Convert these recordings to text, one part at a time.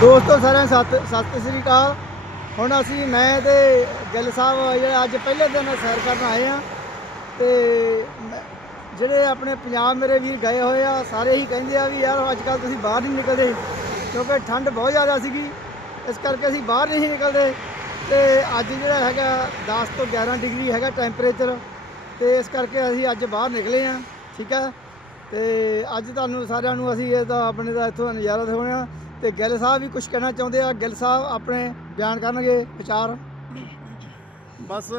ਦੋਸਤੋ ਸਾਰਿਆਂ ਸਤਿ ਸਤਿ ਸ੍ਰੀ ਅਕਾਲ। ਹੁਣ ਅਸੀਂ, ਮੈਂ ਤੇ ਗਿੱਲ ਸਾਹਿਬ ਜਿਹੜੇ ਅੱਜ ਪਹਿਲੇ ਦਿਨ ਸੈਰ ਕਰਨ ਆਏ ਆ ਤੇ ਮੈਂ- ਜਿਹੜੇ ਆਪਣੇ ਪੰਜਾਬ ਮੇਰੇ ਵੀਰ ਗਏ ਹੋਏ ਆ, ਸਾਰੇ ਹੀ ਕਹਿੰਦੇ ਆ ਵੀ ਯਾਰ ਅੱਜ ਕੱਲ ਤੁਸੀਂ ਬਾਹਰ ਨਹੀਂ ਨਿਕਲਦੇ ਕਿਉਂਕਿ ਠੰਡ ਬਹੁਤ ਜ਼ਿਆਦਾ ਸੀਗੀ। ਇਸ ਕਰਕੇ ਅਸੀਂ ਬਾਹਰ ਨਹੀਂ ਨਿਕਲਦੇ ਤੇ ਅੱਜ ਜਿਹੜਾ ਹੈਗਾ 10 ਤੋਂ 11 ਡਿਗਰੀ ਹੈਗਾ ਟੈਂਪਰੇਚਰ ਤੇ ਇਸ ਕਰਕੇ ਅਸੀਂ ਅੱਜ ਬਾਹਰ ਨਿਕਲੇ ਆ ਠੀਕ ਆ? ਤੇ ਅੱਜ ਤੁਹਾਨੂੰ ਸਾਰਿਆਂ ਨੂੰ ਅਸੀਂ ਇਹ ਤਾਂ ਆਪਣੇ ਦਾ ਇੱਥੋਂ ਦਾ ਨਜ਼ਾਰਾ ਦਿਖਾਉਣਾ। ਤੇ ਗਿੱਲ ਸਾਹਿਬ ਵੀ ਕੁਝ ਕਹਿਣਾ ਚਾਹੁੰਦੇ ਆ? ਗਿੱਲ ਸਾਹਿਬ ਆਪਣੇ ਬਿਆਨ ਕਰਨਗੇ, ਵਿਚਾਰ? ਬਸ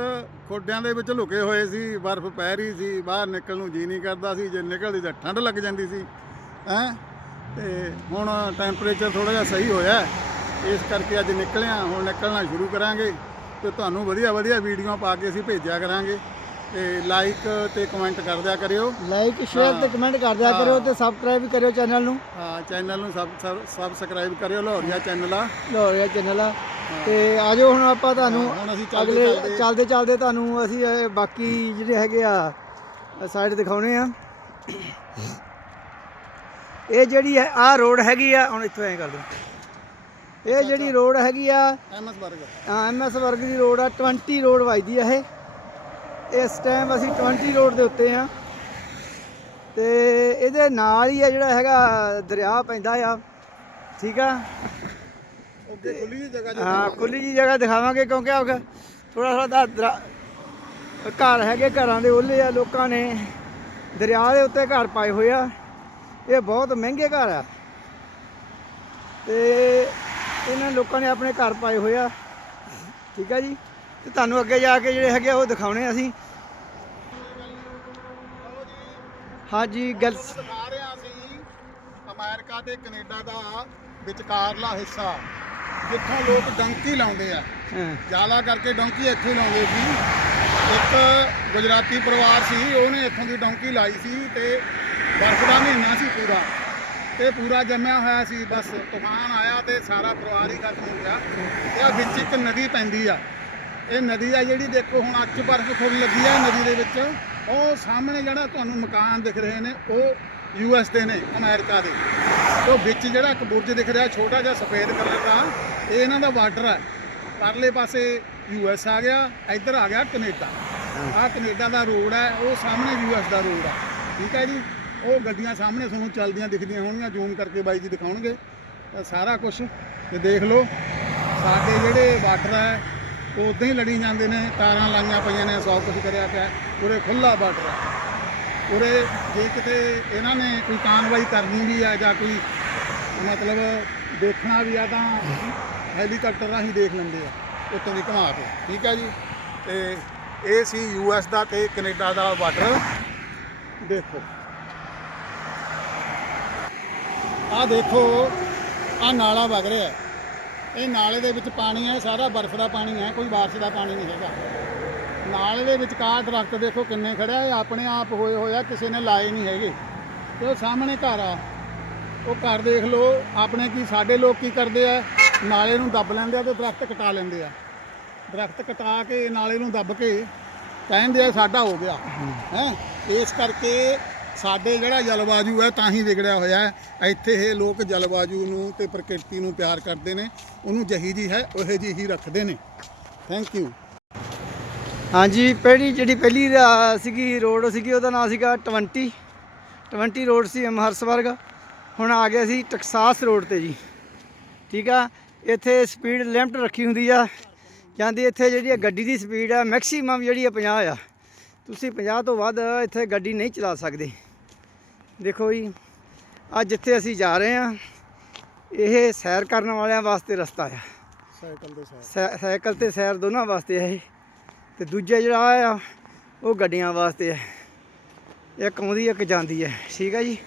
ਖੋਡਿਆਂ ਦੇ ਵਿੱਚ ਲੁਕੇ ਹੋਏ ਸੀ, ਬਰਫ਼ ਪੈ ਰਹੀ ਸੀ, ਬਾਹਰ ਨਿਕਲ ਨੂੰ ਜੀ ਨਹੀਂ ਕਰਦਾ ਸੀ, ਜੇ ਨਿਕਲਦੀ ਤਾਂ ਠੰਡ ਲੱਗ ਜਾਂਦੀ ਸੀ, ਹੈ? ਤੇ ਹੁਣ ਟੈਂਪਰੇਚਰ ਥੋੜਾ ਜਿਹਾ ਸਹੀ ਹੋਇਆ ਇਸ ਕਰਕੇ ਅੱਜ ਨਿਕਲਿਆ, ਹੁਣ ਨਿਕਲਣਾ ਸ਼ੁਰੂ ਕਰਾਂਗੇ ਤੇ ਤੁਹਾਨੂੰ ਵਧੀਆ ਵਧੀਆ ਵੀਡੀਓ ਪਾ ਕੇ ਅਸੀਂ ਭੇਜਿਆ ਕਰਾਂਗੇ। ਤੇ ਲਾਈਕ ਤੇ ਕਮੈਂਟ ਕਰ ਦਿਆ ਕਰਿਓ। ਲਾਈਕ ਸ਼ੇਅਰ ਤੇ ਕਮੈਂਟ ਕਰ ਦਿਆ ਕਰਿਓ ਤੇ ਸਬਸਕ੍ਰਾਈਬ ਵੀ ਕਰਿਓ ਚੈਨਲ ਨੂੰ। ਹਾਂ ਚੈਨਲ ਨੂੰ ਸਬ ਸਬਸਕ੍ਰਾਈਬ ਕਰਿਓ ਲਾਹੌਰੀਆ ਚੈਨਲ ਆ। ਲੋਰੀਆ ਚੈਨਲ ਆ। ਤੇ ਆਜੋ ਹੁਣ ਆਪਾਂ ਤੁਹਾਨੂੰ ਅਗਲੇ ਚੱਲਦੇ। ਚੱਲਦੇ ਤੁਹਾਨੂੰ ਅਸੀਂ ਬਾਕੀ ਜਿਹੜੇ ਹੈਗੇ ਆ ਸਾਈਡ ਦਿਖਾਉਣੇ ਆ। ਇਹ ਜਿਹੜੀ ਹੈ ਆ ਰੋਡ ਹੈਗੀ ਆ ਹੁਣ ਇੱਥੋਂ ਐਂ ਕਰ ਦੋ ਇਹ ਜਿਹੜੀ ਰੋਡ ਹੈਗੀ ਆ ਐਮਐਸ ਬਰਗਰ ਐਮਐਸ ਵਰਗ ਦੀ ਰੋਡ ਆ 20 ਰੋਡ ਵੱਜਦੀ ਆ ਇਹ। ਇਸ ਟਾਈਮ ਅਸੀਂ 20 ਰੋਡ ਦੇ ਉੱਤੇ ਆ ਤੇ ਇਹਦੇ ਨਾਲ ਹੀ ਆ ਜਿਹੜਾ ਹੈਗਾ ਦਰਿਆ ਪੈਂਦਾ ਆ। ਠੀਕ ਆ? ਅੱਗੇ ਖੁੱਲੀ ਜਿਹੀ ਜਗ੍ਹਾ ਹਾਂ ਖੁੱਲੀ ਜੀ ਜਗ੍ਹਾ ਦਿਖਾਵਾਂਗੇ ਕਿਉਂਕਿ ਆ ਥੋੜਾ ਥੋੜਾ ਘਰ ਹੈਗੇ ਘਰਾਂ ਦੇ ਓਲੇ ਆ ਲੋਕਾਂ ਨੇ। ਦਰਿਆ ਦੇ ਉੱਤੇ ਘਰ ਪਾਏ ਹੋਏ ਆ। ਇਹ ਬਹੁਤ ਮਹਿੰਗੇ ਘਰ ਆ। ਤੇ ਇਹਨਾਂ ਲੋਕਾਂ ਨੇ ਆਪਣੇ ਘਰ ਪਾਏ ਹੋਏ ਆ। ਠੀਕ ਆ ਜੀ? ਤੇ ਤੁਹਾਨੂੰ ਅੱਗੇ ਜਾ ਕੇ ਜਿਹੜੇ ਹੈਗੇ ਉਹ ਦਿਖਾਉਣੇ ਅਸੀਂ। ਹਾਂਜੀ ਗੱਲ ਦਿਖਾ ਰਿਹਾ ਸੀ ਅਮਰੀਕਾ ਤੇ ਕੈਨੇਡਾ ਦਾ ਵਿਚਕਾਰਲਾ ਹਿੱਸਾ ਜਿੱਥੋਂ ਲੋਕ ਡੰਕੀ ਲਾਉਂਦੇ ਆ। ਜ਼ਿਆਦਾ ਕਰਕੇ ਡੌਂਕੀ ਇੱਥੇ ਲਾਉਂਦੇ ਸੀ। ਇੱਕ ਗੁਜਰਾਤੀ ਪਰਿਵਾਰ ਸੀ ਉਹਨੇ ਇੱਥੋਂ ਦੀ ਡੌਂਕੀ ਲਾਈ ਸੀ ਤੇ ਬਰਫ਼ ਦਾ ਮਹੀਨਾ ਸੀ ਪੂਰਾ। ਤੇ ਪੂਰਾ ਜੰਮਿਆ ਹੋਇਆ ਸੀ ਬਸ ਤੂਫਾਨ ਆਇਆ ਤੇ ਸਾਰਾ ਪਰਿਵਾਰ ਹੀ ਖਤਮ ਹੋ ਗਿਆ। ਆ ਵਿੱਚ ਇੱਕ ਨਦੀ ਪੈਂਦੀ ਆ। ਇਹ ਨਦੀ ਆ ਜਿਹੜੀ ਦੇਖੋ ਹੁਣ ਅੱਜ ਬਰਫ਼ ਖੁੱਲ ਲੱਗੀ ਆ ਨਦੀ ਦੇ ਵਿੱਚ। ਉਹ ਸਾਹਮਣੇ ਜਿਹੜਾ ਤੁਹਾਨੂੰ ਮਕਾਨ ਦਿਖ ਰਹੇ ਨੇ, ਉਹ ਯੂ ਯੂਐਸ ਦੇ ਨੇ, ਅਮਰੀਕਾ ਦੇ। ਤੇ ਉਹ ਵਿੱਚ ਜਿਹੜਾ ਇੱਕ ਬੁਰਜ ਦਿਖ ਰਿਹਾ, ਛੋਟਾ ਜਿਹਾ ਸਫੇਦ ਕਲਰ ਦਾ, ਇਹ ਇਹਨਾਂ ਦਾ ਬਾਰਡਰ ਹੈ ਪਰਲੇ ਪਾਸੇ ਯੂ ਯੂਐਸ ਆ ਗਿਆ, ਇੱਧਰ ਆ ਗਿਆ ਕੈਨੇਡਾ। ਆਹ ਕੈਨੇਡਾ ਦਾ ਰੋਡ ਹੈ ਉਹ ਸਾਹਮਣੇ ਯੂ ਯੂਐਸ ਦਾ ਰੋਡ ਹੈ ਠੀਕ ਹੈ ਜੀ? ਉਹ ਗੱਡੀਆਂ ਸਾਹਮਣੇ ਤੁਹਾਨੂੰ ਚੱਲਦੀਆਂ ਦਿਖਦੀਆਂ ਹੋਣਗੀਆਂ, ਜ਼ੂਮ ਕਰਕੇ ਬਾਈ ਜੀ ਦਿਖਾਉਣਗੇ। ਤਾਂ ਸਾਰਾ ਕੁਝ ਤੇ ਦੇਖ ਲਓ, ਸਾਡੇ ਜਿਹੜੇ ਵਾਟਰ ਹੈ ਉਹ ਉਦਾਂ ਹੀ ਲੜੀ ਜਾਂਦੇ ਨੇ, ਤਾਰਾਂ ਲਾਈਆਂ ਪਈਆਂ ਨੇ ਸਭ ਕੁਝ ਕਰਿਆ ਪਿਆ। ਉਰੇ ਖੁੱਲਾ ਬਾਰਡਰ ਹੈ ਉਰੇ ਜੇ ਕਿਤੇ ਇਹਨਾਂ ਨੇ ਕੋਈ ਕਾਰਵਾਈ ਕਰਨੀ ਵੀ ਆ ਜਾਂ ਕੋਈ ਮਤਲਬ ਦੇਖਣਾ ਵੀ ਆ ਤਾਂ ਹੈਲੀਕਾਪਟਰ ਰਾਹੀਂ ਦੇਖ ਲੈਂਦੇ ਆ, ਉੱਤੋਂ ਦੀ ਘੁਮਾ ਕੇ। ਠੀਕ ਹੈ ਜੀ? ਤੇ ਇਹ ਸੀ ਯੂਐਸ ਦਾ ਤੇ ਕੈਨੇਡਾ ਦਾ ਬਾਰਡਰ ਦੇਖੋ। ਆ ਦੇਖੋ ਆ ਨਾਲਾ ਵਗ ਰਿਹਾ। ਹੈ। ਇਹ ਨਾਲੇ ਦੇ ਵਿੱਚ ਪਾਣੀ ਹੈ, ਸਾਰਾ ਬਰਫ਼ ਦਾ ਪਾਣੀ ਹੈ, ਕੋਈ ਬਾਰਿਸ਼ ਦਾ ਪਾਣੀ ਨਹੀਂ ਹੈਗਾ। ਨਾਲੇ ਦੇ ਵਿਚਕਾਰ ਕਾ ਦਰਖਤ ਦੇਖੋ ਕਿੰਨੇ ਖੜਿਆ ਇਹ ਆਪਣੇ ਆਪ ਹੋਏ ਹੋਇਆ ਕਿਸੇ ਨੇ ਲਾਏ ਨਹੀਂ ਹੈਗੇ। ਤੇ ਉਹ ਸਾਹਮਣੇ ਘਰ ਆ। ਉਹ ਘਰ ਦੇਖ ਲਓ, ਆਪਣੇ ਕੀ ਸਾਡੇ ਲੋਕ ਕੀ ਕਰਦੇ ਆ, ਨਾਲੇ ਨੂੰ ਦੱਬ ਲੈਂਦੇ ਆ ਤੇ ਦਰਖਤ ਕਟਾ ਲੈਂਦੇ ਆ। ਦਰਖਤ ਕਟਾ ਕੇ ਨਾਲੇ ਨੂੰ ਦੱਬ ਕੇ ਕਹਿੰਦੇ ਆ, ਸਾਡਾ ਹੋ ਗਿਆ। ਹੈ? ਇਸ ਕਰਕੇ ਸਾਡੇ ਜਿਹੜਾ ਜਲਵਾਯੂ ਹੈ, ਤਾਂ ਹੀ ਵਿਗੜਿਆ ਹੋਇਆ ਹੈ। ਇੱਥੇ ਇਹ ਲੋਕ ਜਲਵਾਯੂ ਨੂੰ ਤੇ ਪ੍ਰਕਿਰਤੀ ਨੂੰ ਪਿਆਰ ਕਰਦੇ ਨੇ। ਉਹਨੂੰ ਜਹੀ ਜੀ ਹੈ, ਉਹੇ ਜੀ ਹੀ ਰੱਖਦੇ ਨੇ। ਥੈਂਕ ਯੂ ਹਾਂਜੀ, ਪਹਿਲੀ ਜਿਹੜੀ ਪਹਿਲੀ ਰਾ- ਸੀਗੀ ਰੋਡ ਸੀਗੀ, ਉਹਦਾ ਨਾਮ ਸੀਗਾ 20 20 ਰੋਡ ਸੀ ਅਮਹਰਸਵਰਗ। ਹੁਣ ਆ ਗਿਆ ਸੀ ਟਕਸਾਸ ਰੋਡ ਤੇ ਜੀ। ਠੀਕ ਆ? ਇੱਥੇ ਸਪੀਡ ਲਿਮਟ ਰੱਖੀ ਹੁੰਦੀ ਆ। ਜਾਂਦੀ ਇੱਥੇ ਜਿਹੜੀ ਆ ਗੱਡੀ ਦੀ ਸਪੀਡ ਆ, ਮੈਕਸਿਮਮ ਜਿਹੜੀ ਆ 50 ਆ। ਤੁਸੀਂ 50 ਤੋਂ ਵੱਧ ਇੱਥੇ ਗੱਡੀ ਨਹੀਂ ਚਲਾ ਸਕਦੇ। ਦੇਖੋ ਜੀ, ਅੱਜ ਜਿੱਥੇ ਅਸੀਂ ਜਾ ਰਹੇ ਆ ਇਹ ਸੈਰ ਕਰਨ ਵਾਲਿਆਂ ਵਾਸਤੇ ਰਸਤਾ ਆ। ਸਾਈਕਲ ਦੇ ਸਾਥ ਸੈ- ਸਾਈਕਲ ਤੇ ਸੈਰ ਦੋਨਾਂ ਵਾਸਤੇ ਹੈ ਇਹ। ਤੇ ਦੂਜਾ ਜਿਹੜਾ ਆ ਉਹ ਗੱਡੀਆਂ ਵਾਸਤੇ ਹੈ ਇੱਕ ਆਉਂਦੀ ਇੱਕ ਜਾਂਦੀ ਹੈ ਠੀਕ ਹੈ ਜੀ?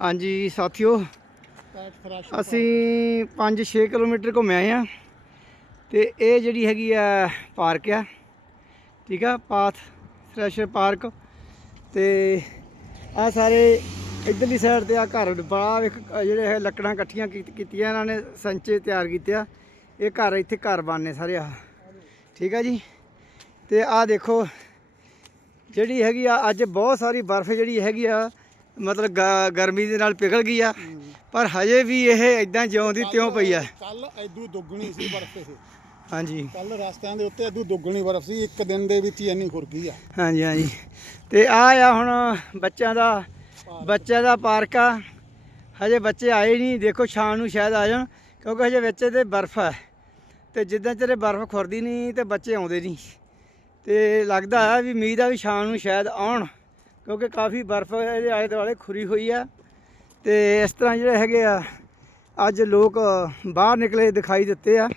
ਹਾਂਜੀ ਸਾਥੀਓ ਅਸੀਂ 5-6 ਕਿਲੋਮੀਟਰ ਘੁੰਮੇ ਆਏ ਆ। ਤੇ ਇਹ ਜਿਹੜੀ ਹੈਗੀ ਆ ਪਾਰਕ ਆ। ਠੀਕ ਆ ਪਾਥ ਫਰੈਸ਼ਰ ਪਾਰਕ। ਤੇ ਆ ਸਾਰੇ ਇਧਰਲੀ ਸਾਈਡ ਤੇ ਆ ਘਰ ਬੜਾ ਵੇਖ ਜਿਹੜੇ ਇਹ ਲੱਕੜਾਂ ਇਕੱਠੀਆਂ ਕੀਤ- ਕੀਤੀਆਂ ਇਹਨਾਂ ਨੇ ਸੰਚੇ ਤਿਆਰ ਕੀਤੇ ਆ। ਇਹ ਘਰ ਇੱਥੇ ਘਰ ਬਣਨੇ ਸਾਰੇ ਆ। ਠੀਕ ਆ ਜੀ? ਤੇ ਆ ਦੇਖੋ ਜਿਹੜੀ ਹੈਗੀ ਆ ਅੱਜ ਬਹੁਤ ਸਾਰੀ ਬਰਫ਼ ਜਿਹੜੀ ਹੈਗੀ ਆ ਮਤਲਬ ਗਰਮੀ ਦੇ ਨਾਲ ਪਿਘਲ ਗਈ ਆ। ਪਰ ਹਜੇ ਵੀ ਇਹ ਇਦਾਂ ਜਿਉਂ ਦੀ ਤਿਉਂ ਪਈ ਆ। ਕੱਲ ਐਦੂ ਦੁੱਗਣੀ ਸੀ ਬਰਫ਼ ਇਹ। ਹਾਂਜੀ। ਕੱਲ ਰਸਤਿਆਂ ਦੇ ਉੱਤੇ ਐਦੂ ਦੁੱਗਣੀ ਬਰਫ਼ ਸੀ। ਇੱਕ ਦਿਨ ਦੇ ਵਿੱਚ ਹੀ ਇੰਨੀ ਖੁਰ ਗਈ ਆ। ਹਾਂਜੀ ਹਾਂਜੀ। ਤੇ ਆ ਆ ਹੁਣ ਬੱਚਿਆਂ ਦਾ ਬੱਚਿਆਂ ਦਾ ਪਾਰਕ ਆ। ਹਜੇ ਬੱਚੇ ਆਏ ਨਹੀਂ। ਦੇਖੋ, ਸ਼ਾਮ ਨੂੰ ਸ਼ਾਇਦ ਆ ਜਾਣ, ਕਿਉਂਕਿ ਹਜੇ ਵਿੱਚ ਤੇ ਬਰਫ਼ ਹੈ ਤੇ ਜਿੱਦਾਂ ਚਿਰ ਬਰਫ਼ ਖੁਰਦੀ ਨਹੀਂ, ਤੇ ਬੱਚੇ ਆਉਂਦੇ ਨਹੀਂ। ਤੇ ਲੱਗਦਾ ਆ ਵੀ ਉਮੀਦ ਆ ਵੀ ਸ਼ਾਮ ਨੂੰ ਸ਼ਾਇਦ ਆਉਣ, ਕਿਉਂਕਿ ਕਾਫੀ ਬਰਫ਼ ਇਹਦੇ ਆਲੇ ਦੁਆਲੇ ਖੁਰੀ ਹੋਈ ਆ। ਤੇ ਇਸ ਤਰ੍ਹਾਂ ਜਿਹੜੇ ਹੈਗੇ ਆ, ਅੱਜ ਲੋਕ ਬਾਹਰ ਨਿਕਲੇ ਦਿਖਾਈ ਦਿੱਤੇ ਆ।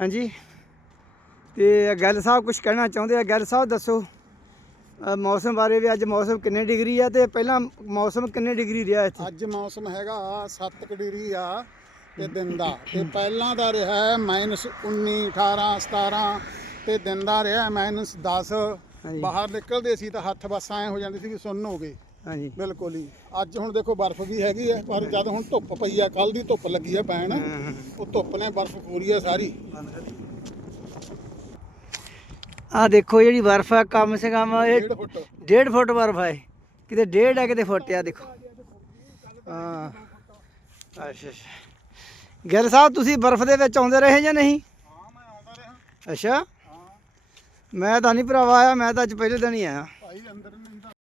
ਹਾਂਜੀ। ਤੇ ਗੱਲ ਸਾਹਿਬ ਕੁਝ ਕਹਿਣਾ ਚਾਹੁੰਦੇ ਆ? ਗੱਲ ਸਾਹਿਬ, ਦੱਸੋ। ਮੌਸਮ ਬਾਰੇ ਵੀ ਅੱਜ ਮੌਸਮ ਕਿੰਨੇ ਡਿਗਰੀ ਆ ਤੇ ਪਹਿਲਾਂ ਮੌਸਮ ਕਿੰਨੇ ਡਿਗਰੀ ਰਿਹਾ ਇੱਥੇ? ਅੱਜ ਮੌਸਮ ਹੈਗਾ 7 ਡਿਗਰੀ ਆ ਤੇ ਦਿਨ ਦਾ। ਤੇ ਪਹਿਲਾਂ ਦਾ ਰਿਹਾ ਹੈ -19 18 17 ਤੇ ਦਿਨ ਦਾ ਰਿਹਾ -10 ਹਾਂਜੀ। ਬਾਹਰ ਨਿਕਲਦੇ ਸੀ ਤਾਂ ਹੱਥ ਬਸ ਐ ਹੋ ਜਾਂਦੇ ਸੀ ਵੀ ਸੁੰਨ ਹੋ ਗਏ। ਹਾਂਜੀ। ਬਿਲਕੁਲ ਹੀ ਅੱਜ ਹੁਣ ਦੇਖੋ ਬਰਫ਼ ਵੀ ਹੈਗੀ ਹੈ ਪਰ ਜਦ ਹੁਣ ਧੁੱਪ ਪਈ ਆ ਕੱਲ ਦੀ ਧੁੱਪ ਲੱਗੀ ਆ ਪੈਣ। ਉਹ ਧੁੱਪ ਨੇ ਬਰਫ਼ ਪੂਰੀ ਆ ਸਾਰੀ। ਆ ਦੇਖੋ ਜਿਹੜੀ ਬਰਫ਼ ਆ ਕਮ ਸੇ ਕਮ ਇਹ 1.5 ਫੁੱਟ। 1.5 ਬਰਫ਼ ਹੈ ਕਿਤੇ ਡੇਢ ਹੈ ਕਿਤੇ ਫੁੱਟ ਆ ਦੇਖੋ। ਹਾਂ। ਅੱਛਾ ਅੱਛਾ। ਗਿੱਲ ਸਾਹਿਬ ਤੁਸੀਂ ਬਰਫ਼ ਦੇ ਵਿੱਚ ਆਉਂਦੇ ਰਹੇ ਜਾਂ ਨਹੀਂ? ਹਾਂ ਮੈਂ ਆਉਂਦਾ ਰਿਹਾ ਅੱਛਾ। ਮੈਂ ਤਾਂ ਨਹੀਂ ਭਰਾਵਾ ਆਇਆ ਮੈਂ ਤਾਂ ਅੱਜ ਪਹਿਲੇ ਦਿਨ ਹੀ ਆਇਆ। ਭਾਈ ਅੰਦਰ ਨੇ।